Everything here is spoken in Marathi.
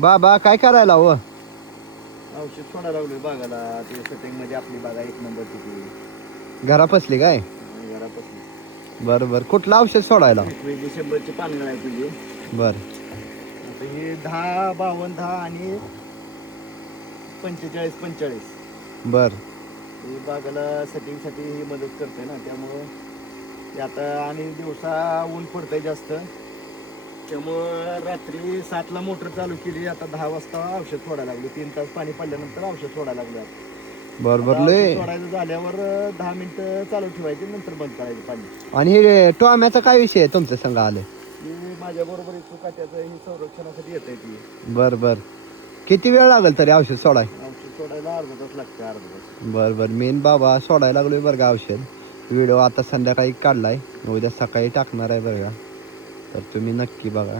बाबा काय करायला हो? औषध सोडायला लागलोय बागाला. ते सेटिंग मध्ये आपली बागा एक नंबर तिथे घरा पसली काय? घरापासून बरं बरं. कुठलं औषध सोडायला? 100ची पानगळ आहे तुझी. बर आता हे 10 52 10 आणि 45 45 बर हे बागाला सेटिंगसाठी ही मदत करते ना. त्यामुळं ते आता आणि दिवसा ऊन पडतंय जास्त, त्यामुळं रात्री 7ला मोटर चालू केली. आता 10 वाजता औषध सोडायला लागलो. 3 तास पाणी पडल्यानंतर औषध सोडायला लागलो. बर बर आता औषध लय. सोडायचं झाल्यावर 10 मिनिटं चालू ठेवायचे, नंतर बंद करायचं पाणी. आणि हे टोमॅचा काय विषय आहे तुमच्या संग आले? ही माझ्या बरोबर एक काट्याचं ही संरक्षणासाठी येत आहे. ती बर बर. किती वेळ लागेल तरी औषध सोडाय? औषध सोडायला अर्धा तास लागते, अर्धा तास. बर बर. मी न बाबा सोडायला लागलोय बरं का औषध. व्हिडिओ आता संध्याकाळी काढलाय, उद्या सकाळी टाकणार आहे बरं का. तर तुम्ही नक्की बघा.